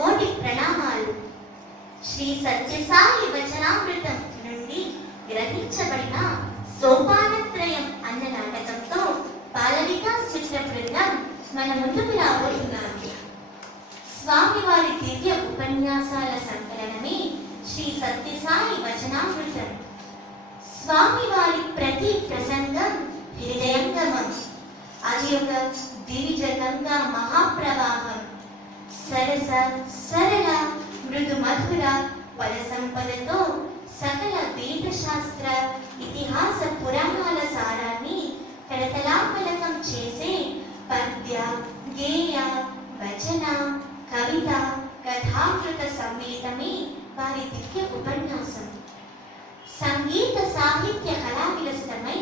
శతకోటి ప్రణామాలు. శ్రీ సత్యసాయి వచనామృతం నుండి గ్రహించబడిన సోపానత్రయం అన్న నాటకంతో బాలవికాస్ చిత్ర బృందం మన ముందుకు రాబోతున్నారు. స్వామివారి దివ్య ఉపన్యాసాల సంకలనమే శ్రీ సత్యసాయి వచనామృతం. స్వామివారి ప్రతి ప్రసంగం హృదయంగమం. అది ఒక దివిజగంగా మహాప్రవాహం. సరస సరళ మృదు మధుర పద సంపదతో సకల వేద శాస్త్ర ఇతిహాస పురాణాల సారాన్ని కరతలామలకం చేసే పద్య గేయ వచన కవిత కథామృత సమ్మేళనమే వారి దివ్య ఉపన్యాసం. సంగీత సాహిత్య కళా విలసితమై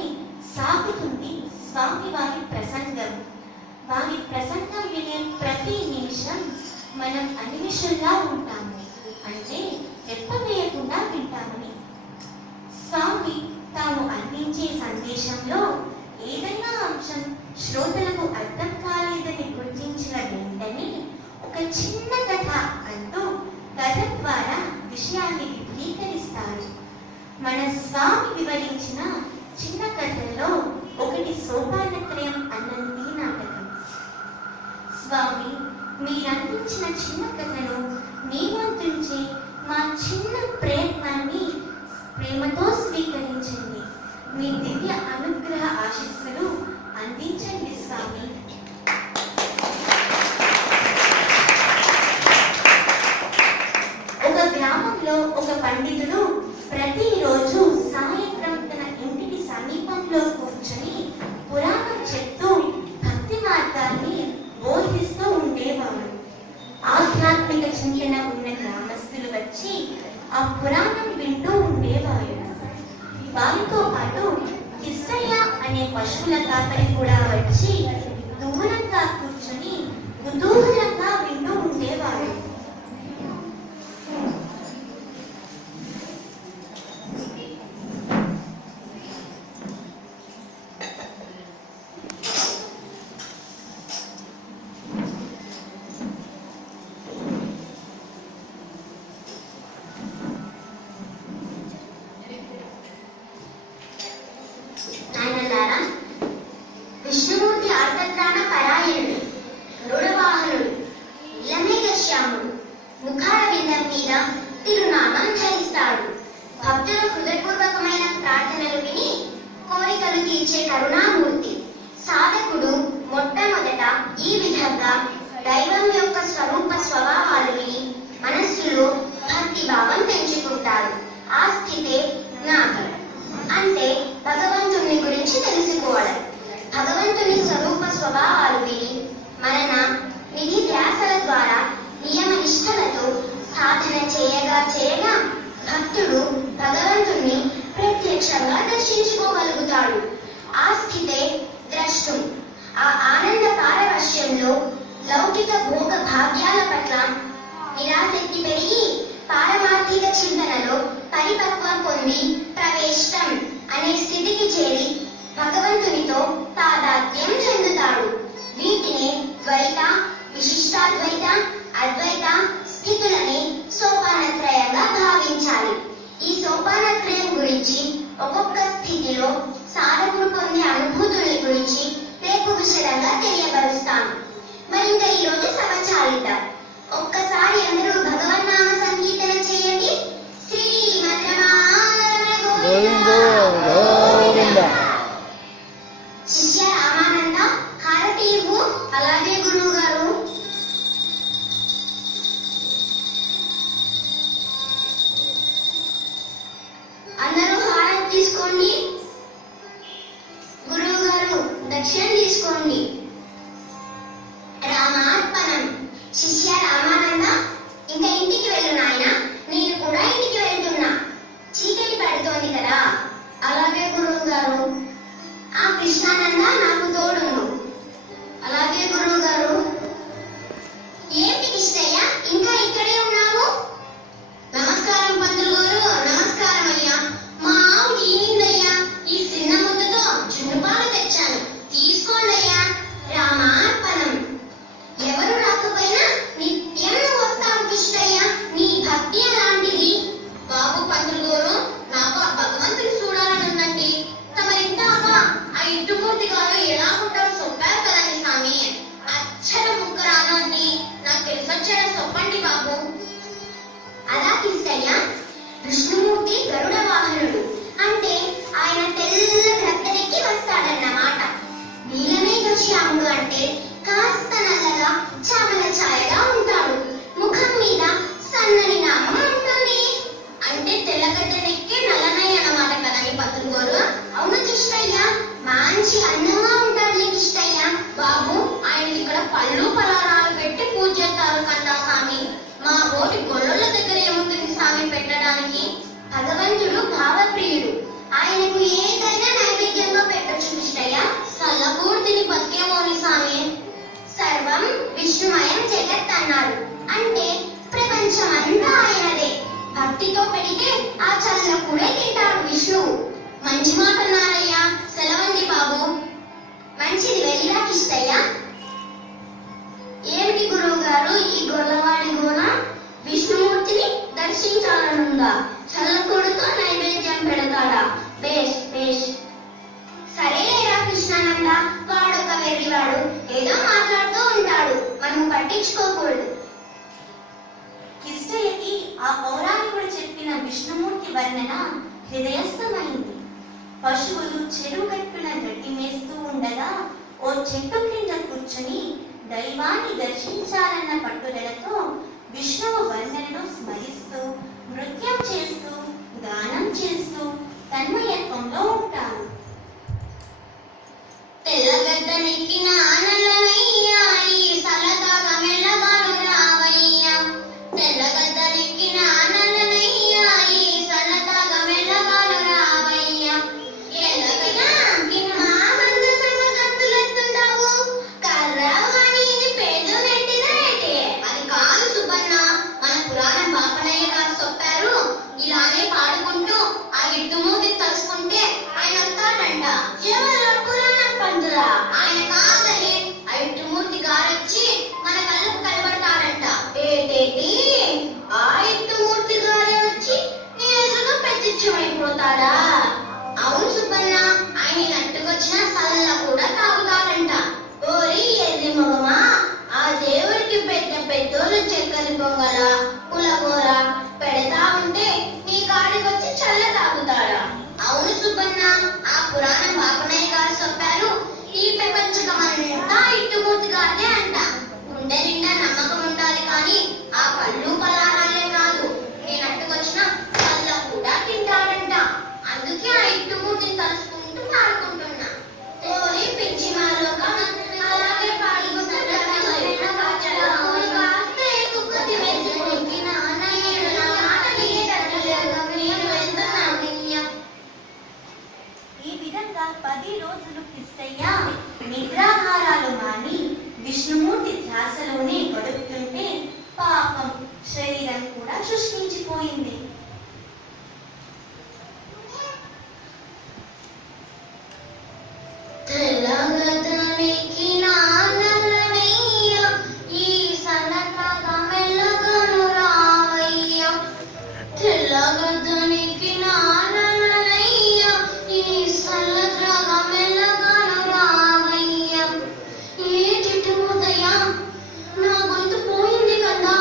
సాగుతుంది స్వామివారి ప్రసంగం. వారి ప్రసంగం వినే ప్రతి నిమిషం మనం అనిమిషంలా ఉంటాము, అంటే చెప్పవేయకుండా వింటామని. స్వామి తాము అందించే సందేశంలో ఏదైనా అంశం శ్రోతలకు అర్థం కాలేదని గుర్తించిన వెంటనే ఒక చిన్న కథ అంటూ కథ ద్వారా విషయాన్ని విపులీకరిస్తారు. మన స్వామి వివరించిన చిన్న కథల్లో ఒకటి సోపానత్రయం అన్నది నాటకం. స్వామి మీరందించిన చిన్న కథను మేమందించే మా చిన్న ప్రయత్నాన్ని ప్రేమతో స్వీకరించండి. మీ దివ్య అనుగ్రహ ఆశీస్సులు అందించండి స్వామి. ఒక గ్రామంలో ఒక పండితుడు ప్రతిరోజు సాయంత్రం తన ఇంటికి సమీపంలో కూర్చొని పురాణం చెప్తూ భక్తి మార్గాన్ని బోధిస్తూ ఉండేవాడు. ఆధ్యాత్మిక చింతన ఉన్న గ్రామస్తులు వచ్చి ఆ పురాణం వింటూ ఉండేవారు. వారితో పాటు కిష్టయ్య అనే పశువుల కాపరి కూడా వచ్చి దూరంగా కూర్చొని కుతూహలంగా వింటూ ఉండేవాడు. విష్ణుమూర్తి ఆర్తత్రాణ పరాయణుడు, గరుడవాహనుడు, నీలమేఘశ్యాముడు, ముఖార విందం మీద తిరునామం ధరిస్తాడు. భక్తుల హృదయపూర్వకమైన ప్రార్థనలు విని కోరికలు తీర్చే కరుణామూర్తి. సాధకుడు మొట్టమొదట ఈ విధంగా దైవం యొక్క స్వరూప స్వభావాలు విని మనస్సులో భక్తి భావం పెంచుకుంటాడు. ఆ స్థితే జ్ఞానం అంటే భగవంతుని గురించి తెలుసుకోవడం. భగవంతుని స్వరూప స్వభావాలు విని మనన నిధి ధ్యాసల ద్వారా నియమ నిష్ఠలతో సాధన చేయగా భక్తుడు భగవంతుని ప్రత్యక్షంగా దర్శించుకోగలుగుతాడు. ఆ స్థితే ద్రష్టం. ఆ ఆనంద పారవశ్యంలో లౌకిక భోగ భాగ్యాల పట్ల నిరాసక్తి పెరిగి పారమార్థిక చింతనలో పరిపక్వం పొంది ప్రవేశం అనే స్థితికి చేరి భగవంతునితో తాదాత్మ్యం చెందుతాడు. వీటినే ద్వైత, విశిష్టాద్వైత, అద్వైత స్థితులని సోపానత్రయంగా భావించాలి. ఈ సోపానత్రయం గురించి ఒక్కొక్క స్థితిలో సాధకుడు పొందే అనుభూతుల గురించి రేపు విశదంగా తెలియపరుస్తాను. మరింత ఈరోజు సభ చాలిద్దాం. ఒక్కసారి అందరూ భగవన్నామ సంకీర్తన చేయండి. శిష్య రామానంద హారతి ఇవ్వు. అలాగే గురువు గారు. అందరూ హారతి తీసుకోండి. గురువు గారు దక్షిణ తీసుకోండి. రామార్పణం. శిష్య రామానంద ఇంకా ఇంటికి వెళ్ళు నాయన. నేను కూడా ఇంటికి వెళ్తున్నా. చీకటి పడుతోంది కదా. అలాగే గురువు గారు. ఆ కృష్ణానంద నాకు తోడును. అలాగే గురువు గారు. ఏంటి కృష్ణయ్య ఇంకా ఇక్కడే ఉన్నావు? నమస్కారం పంతులు గారు. నమస్కారం అయ్యా. మా ఆవుకి ఈనిందయ్యా. ఈ చిన్న ముద్దతో జున్నుపాలు తెచ్చాను, తీసుకోండి అయ్యా. రామార్పణం. ఎవరు రాకపోయినా నిత్య అలా కిష్టయ్య, విష్ణుమూర్తి గరుడ వాహనుడు అంటే ఆయన తెల్ల రక్తెక్కి వస్తాడన్నమాట. నీలమేఘశ్యాముడు అంటే కాస్త నల్లగా చామల ఛాయగా ఉంటాడు. ముఖం మీద సన్నని నామం ఉంటుంది. అంటే తెల్లగడ్డనెక్కి నల్లనయ్య అన్నమాట కదా నీ పత్రులు గారు. అవును కిష్టయ్య, మంచి అందంగా ఉంటాడు కిష్టయ్య. బాబు, ఆయన ఇక్కడ పళ్ళు పలారాలు పెట్టి పూజ చేస్తారు కదా స్వామి. మా బోటి గొల్లల దగ్గర ఏముంటుంది స్వామి పెట్టడానికి? భగవంతుడు భావప్రియుడు. ఆయనకు ఏదైనా నైవేద్యంగా పెట్టొచ్చు కిష్టయ్య. సల్లపూర్తిని బతికేమోని స్వామి. సర్వం విష్ణుమయం జగత్ అన్నారు. అంటే ప్రపంచమంతా ఆయనదే. భక్తితో పెడితే ఆ చల్ల కూడా తింటాడు విష్ణువు. మంచి మాట అన్నారయ్యా. సెలవండి బాబు. మంచిది, వెళ్ళిరా కిష్టయ్య. ఏమిటి గురువు గారు ఈ గొల్లవాడి గోన? విష్ణుమూర్తిని దర్శించాలనుందా? చల్లకూడుతో నైవేద్యం పెడతాడా? బేష్ బేష్. సరేలేరా కృష్ణానంద, వాడొక వెర్రివాడు, ఏదో మాట్లాడుతూ ఉంటాడు, మనం పట్టించుకోకూడదు. కిష్టయ్యకి ఆ పౌరాణికుడు చెప్పిన విష్ణుమూర్తి వర్ణన హృదయస్థమైంది. పశువులు చెరువు గట్టున గడ్డి మేస్తూ ఉండగా ఓ చెట్టు కింద కూర్చుని దైవాన్ని దర్శించాలన్న పట్టుదలతో విష్ణువు వర్ణనను స్మరిస్తూ నృత్యం చేస్తూ గానం చేస్తూ తన్మయత్వంలో ఉంటారు. తెల్లగడ్డనెక్కిన ఆనలనయ్యా, ఈ సలతాగా మెల్లగాను రావయ్యా. తెల్లగడ్డనెక్కిన ఆనలనయ్యా, ఈ సలతాగా మెల్లగాను రావయ్యా. ఎల్లగినా మా మందసన్న గంతులెత్తుంటావు, కర్రవాణి ఇది పేరు పెట్టినా ఏంటి? అది కాదు సుబ్బన్న, మన పురాణం బాపనయ్య గారు చెప్పారు. ఇలానే పాడుకుంటూ ఆ ఇట్టుమూతి తలుసుకుంటే ఆయన వస్తాడంట. ఎవరు పురాణం పంతులా? ఆయన కాదని ఆ ఇట్టుమూర్తి గారొచ్చి మన కళ్ళకు కనబడతాడంట. ఏంటేంటి? ఆ ఇట్టుమూర్తి గారే వచ్చి నీ ఎదురుగా ప్రత్యక్షమైపోతాడా? అవును సుబ్బన్న, ఆయన నట్టుకొచ్చిన సల్ల కూడా తాగుతాడంట. ఓరి ఎర్రి మగమా, ఆ దేవుడికి పెద్ద పెద్దోళ్ళు చక్కెర పొంగల పులగూర పెడతా ఉంటే నీ కాడికొచ్చి చల్ల తాగుతాడా? అవును సుబ్బన్న, ఆ పురాణం బాపనయ్య గారు చెప్పారు. ఈ ప్రపంచకమంతా ఇట్టుమూర్తి గారిదే అంట. గుండె నిండా నమ్మకం ఉండాలి కానీ ఆ పళ్ళు పలారాలే కాదు, నేను అట్టుకొచ్చిన చల్ల కూడా తింటాడంట. అందుకే ఆ ఇట్టుమూర్తిని తలుసుకుంటూ పాడుకుంటున్నా. ఓరి పిచ్చి మాలోక, అలాగే పాడుకుంటున్నా. ఈ విధంగా 10 రోజులు కిష్టయ్య నిద్రాహారాలు మాని విష్ణుమూర్తి ధ్యాసలోనే గడుపుతుంటే పాపం శరీరం కూడా శుష్కించిపోయింది. తెల్లగడ్డనెక్కిన ఆనలనయ్యా, ఈ సలతాగా మెల్లగాను రావయ్యా. తెల్లగడ్డనెక్కిన ఆనలనయ్యా, ఈ సలతాగా మెల్లగాను రావయ్యా. ఏ చిట్టుముద్దయ్యా, నా గొంతు పోయింది కదా,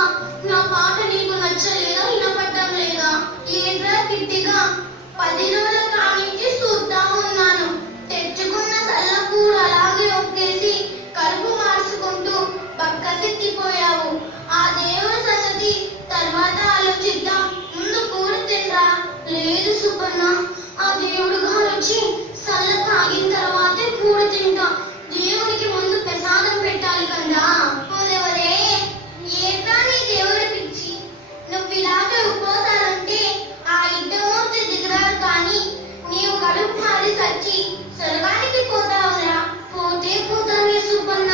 నా పాట నీకు నచ్చలేదా? వినపడ్డం లేదా? ఏంట్రా కిట్టిగా 10 రోజుల కానించి చూద్దా ఉన్నాను. తెచ్చుకున్న సల్ల కూర అలాగే ఒక్కేసి కడుపు మార్చుకుంటూ బక్కసెక్కిపోయావు. ఆ దేవుని సంగతి తర్వాత ఆలోచిద్దాం, ముందు కూర తిందా? లేదు సుబ్బన్న, ఆ దేవుడు గారు వచ్చి సల్ల తాగిన తర్వాతే కూర తింటా. దేవునికి ముందు ప్రసాదం పెట్టాలి కదా. పోదేవరే, ఏట్రా నీ దేవుడి పిచ్చి? నువ్వు ఇలాగే ఉపోతానంటే ఆ ఇద్దమూర్తి దిగరాడు కానీ నీవు కడుపు మారి చచ్చి స్వర్గానికి పోతావురా. పోతే పోతానే సుబ్బన్న,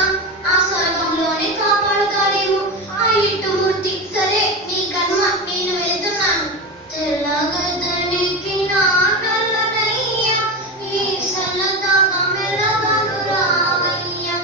ఆ స్వర్గంలోనే కాపాడుతాడేమో ఆ ఇట్టుమూర్తి. సరే నీ కర్మ, నేను వెళ్తున్నాను. తెల్లగడ్డనెక్కిన ఆనలనయ్యా, ఈ సల్లతాగా మెల్లగాను రావయ్యా.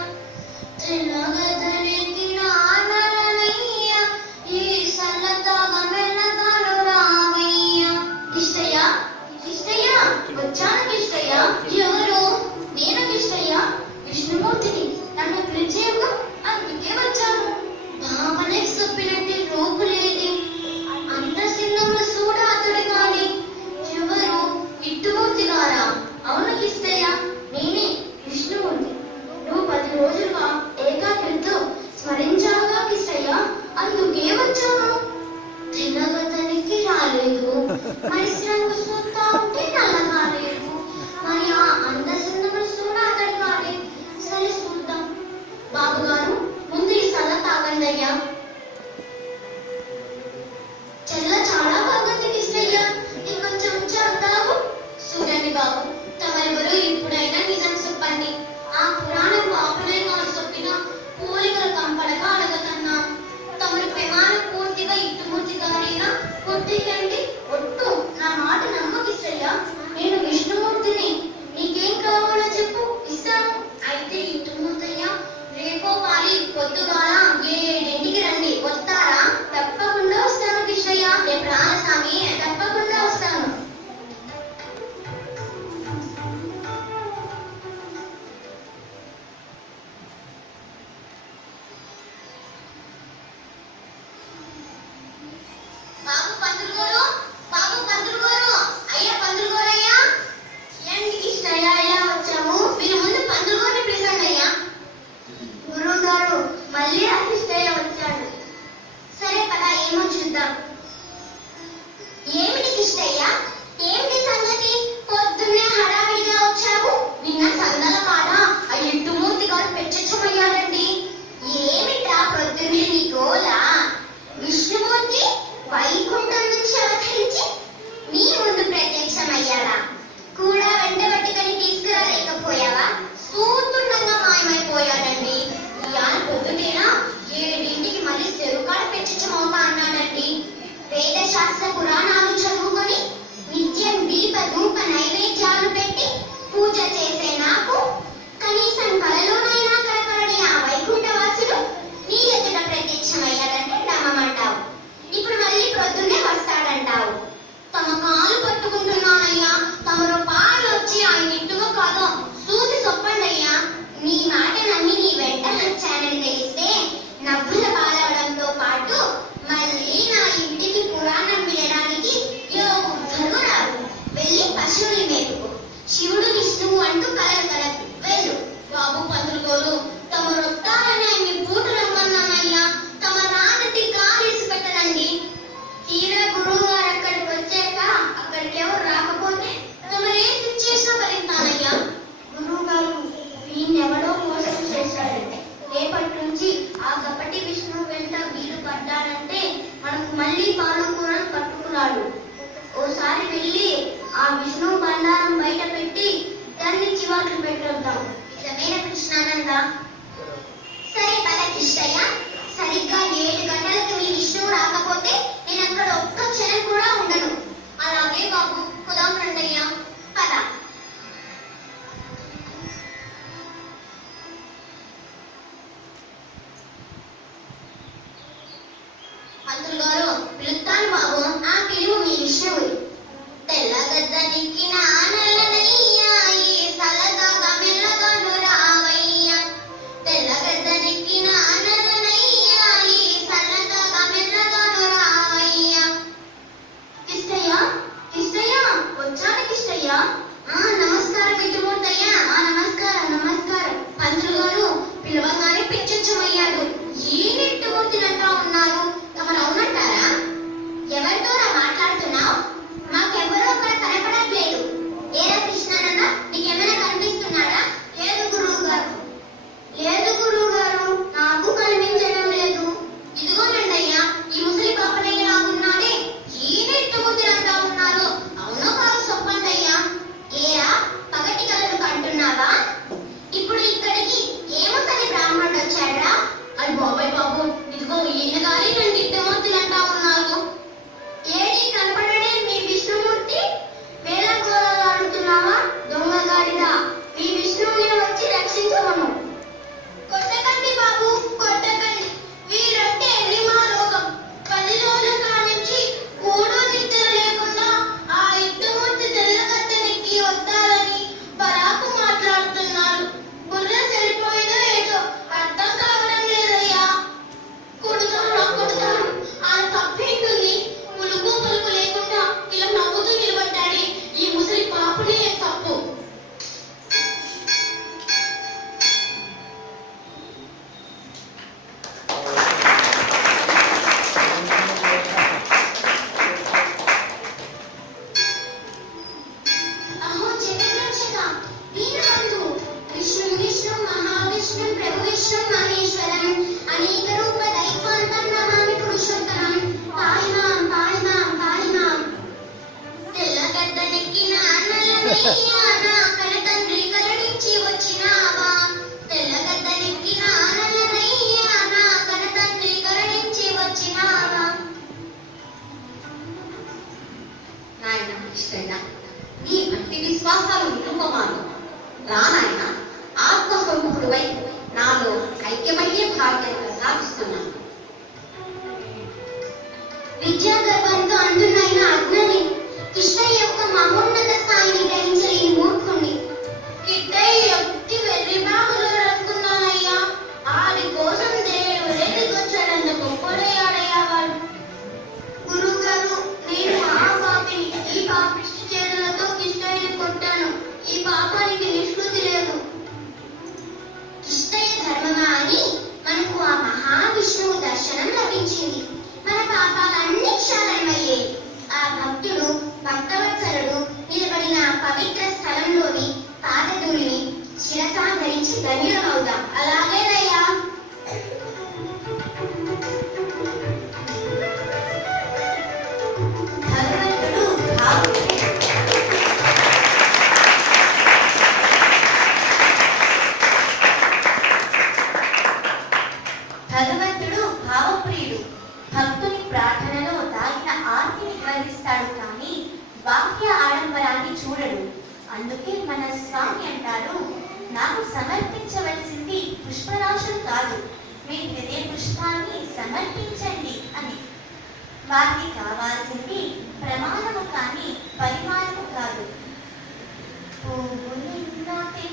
పొద్దుగాల 7ంటికి రండి. వస్తారా? తప్పకుండా వస్తాను కృష్ణయ్య. రేపు రామస్వామి, తప్పకుండా వస్తాను. బాబు పంతులు గారు, బాబు పంతులు గారు, అయ్యా పంతులు గారు, అయ్యా ఏంటి కృష్ణయ్య అయ్యా వచ్చాము? మీరు ముందు పంతులు గారిని పిలకండి అయ్యా. గురువు గారు మళ్ళీ ఆ కృష్ణయ్య వచ్చాడు. సరే పద, ఏమో చూద్దాం. ఏమిటి కృష్ణయ్య, ఏమిటి సంగతి? పొద్దున్నే హడావిడిగా వచ్చావు. నిన్న సందల కాడ ఆ ఎట్టుమూర్తి గారు పెచ్చమయ్యాడండి. ఏమిటా పొద్దున్నే నీ గోలా? విష్ణుమూర్తి వైకుంఠం నుంచి అవతరించి నీ ముందు ప్రత్యక్షమయ్యాడా? కూడా వెంటబట్టుకొని తీసుకురాలేకపోయావా? సూతుండగా మాయమైపోయాడండి. ఇవాళ పొద్దునేనా 7ంటికి మళ్ళీ చెరుకాడ పెచ్చమవుతా అన్నాడండి. వేద శాస్త్ర పురాణాలు చదువుకొని నిత్యం దీప ధూప నైవేద్యాలు పెట్టి పూజ చేసే నాకు కనీసం కలలోనైనా కనపడని ఆ వైకుంఠవాసులు నీ ఎదుట ప్రత్యక్షమయ్యాడంటే నమ్మమంటావు. ఇప్పుడు మళ్ళీ ప్రొద్దున్నే వస్తాడంటావు. తమ కాలు పట్టుకుంటున్నానయ్యా, తమరు పాలు వచ్చి ఆయన ఇంటిలో కాదో చూసి చెప్పండి అయ్యా. నీ మాట నమ్మి నీ వెంట వచ్చానని తెలిస్తే నవ్వుల పాలవడంతో పాటు మళ్ళీ నా ఇంటికి పురాణం వినడానికి యోగులు రాదు. వెళ్ళి పశువులు మేపుకు. శివుడు విష్ణువు అంటూ కలలు కలదు. వెళ్ళు. బాబు పంతులు గారు, తమరు వస్తారని ఆయన్ని పూట రమ్మన్నానయ్యా. తమ నాన్నటి కాలేసి పెట్టనండి. తీరా గురువు గారు అక్కడికి వచ్చాక అక్కడికి ఎవరు రాకపోతే తమరేం చేసినా భరిస్తానయ్యా. గురువు గారు వీణెవడో మోసం చేశాడంటే రేపటి నుంచి ఆ కపటి విష్ణువు వెంట వీలు పడ్డాడంటే మనకు మళ్ళీ పాలు కూరలు పట్టుకున్నాడు. ఓసారి వెళ్ళి ఆ విష్ణువు బండారం బయట పెట్టి దాన్ని చివాట్లు పెట్టొద్దాం. నిజమైన కృష్ణానంద. సరే పద కృష్ణయ్య. సరిగ్గా 7 గంటలకు మీ విష్ణువు రాకపోతే నేను అక్కడ ఒక్క క్షణం కూడా ఉండను. అలాగే బాబు, కుదాం రండయ్యా. పద. పంతులు గారు పిలుస్తాను బాబు. ఆ పిలువు మీ విష్ణువు. తెల్ల గద్ద నెక్కిన ఆనలనయ్యా, ఈ సల్లగా మెల్లగాను రావయ్యా. తెల్ల గద్ద నెక్కిన ఆనలనయ్యా, ఈ సల్లగా మెల్లగాను రావయ్యా. కిష్టయ్య, కిష్టయ్య వచ్చాను కిష్టయ్య. నమస్కారం విష్ణుమూర్తయ్యా. నమస్కారం నమస్కారం. పంతులు గారు పిలవగానే పెచ్చమయ్యాడు. ఈ నిట్టుమూర్తినంటా ఉన్నారు. తమరు అవునంటారా? ఎవరితో మాట్లాడుతున్నావు? మాకెవరో అక్కడ కనపడట్లేదు. ఏరా కృష్ణానంద, నీకేమైనా కనిపిస్తున్నాడా? లేదు గురువు గారు. లేదు గురువు గారు, నాకు కనిపించడం లేదు. ఇదిగోనండయ్యా, ఈ ముసలి పాపనయ్య లాగున్నాడే. ఈ నెట్టుముద్రంతా ఉన్నారు. అవునో కాదు చెప్పండి అయ్యా. ఏరా పగటి కలలు కంటున్నావా? ఇప్పుడు ఇక్కడికి ఏ ముసలి బ్రాహ్మణుడు వచ్చాడా? అది బాబాయ్ బాబు, ఇదిగో ఈయన గారి 2 ఇద్దమూర్తులంటా ఉన్నారు. ఏడి కనపడడే మీ విష్ణుమూర్తి? వేళకోళాలు ఆడుతున్నావా దొంగగాడిదా? మీ విష్ణువుని వచ్చి రక్షించమను. కొట్టకండి బాబు, కొట్టకండి. వీరంటే ఎరిమాలోకం. 10 రోజుల కానించి కూడు నిద్ర లేకుండా ఆ ఇద్దమూర్తి తెల్లగత్తెనికి వస్తారని పరాకు మాట్లాడుతున్నారు. బుర్ర సరిపోయిందో ఏదో అర్థం కావడం లేదయ్యా. కొడుతారు కొడుతారు. ఆ తప్పేంటుంది? పులుగు పలుకు లేకుండా ఇలా నవ్వుతూ నిలబడ్డాడే ఈ ముసలి పాపనే తప్పు. అహో జగద్రక్షక, దీనబంధు, విష్ణు విష్ణు మహావిష్ణు ప్రభు విష్ణు మహేశ్వరం, అనేక రూప దైవాంతం నమామి పురుషోత్తమం. పాయిమాం పాయిమాం పాయిమాం. తెల్లగడ్డ నెక్కిన అన్నలనయ్యా, నా కనతండ్రి కరుణించి వచ్చినావా? తెల్లగడ్డ నెక్కిన అన్నలనయ్యా, నా కనతండ్రి కరుణించి వచ్చినావా? నాయన కృష్ణయ్య, నీ భక్తి విశ్వాసాలు విలువమాను. రానాయన, ఆత్మస్వరూపుడువై నాలో ఐక్యమయ్యే భాగ్యం ప్రసాదిస్తున్నాను. విద్యా గర్వంతో అంటున్నాయిన అజ్ఞని, కిష్టయ్య యొక్క మహోన్నత స్థాయిని గ్రహించలేని మూర్ఖుణ్ణి. కిట్టయ్య యుక్తి వెర్రిబాగులో రక్కున్నానయ్యా, ఆడి కోసం దేవుడెదిగొచ్చాడన్న గొప్పడయ్యాడయ్యా వాడు. గురువు గారు, నేను ఆ పాపిని, ఈ పాపిష్టి చేతులతో కిష్టయ్యని కొట్టాను. ఈ పాపానికి నిష్కృతి లేదు. కిష్టయ్య ధర్మమా అని మనకు ఆ మహావిష్ణువు దర్శనం లభించింది. మన పాపాలన్నీ క్షాళనమయ్యాయి. ఆ భక్తుడు భక్తవత్సలుడు నిలబడిన ఆ పవిత్ర స్థలంలోని పాదధూళిని శిరసా ధరించి ధన్యులమవుదాం. అలాగేనయ్యా. భగవంతుడు భగవంతుడు భావప్రియుడు. భక్తుని ప్రార్థనలో దాగిన ఆర్తిని గ్రహిస్తాడు, కానీ బాహ్య ఆడంబరాన్ని చూడడు. అందుకే మన స్వామి అంటారు, నాకు సమర్పించవలసింది పుష్పరాశులు కాదు, మీ హృదయ పుష్పాన్ని సమర్పించండి అని. వారికి కావాల్సింది ప్రమాణము కానీ పరిమాణము కాదు. పువ్వు నిన్నతే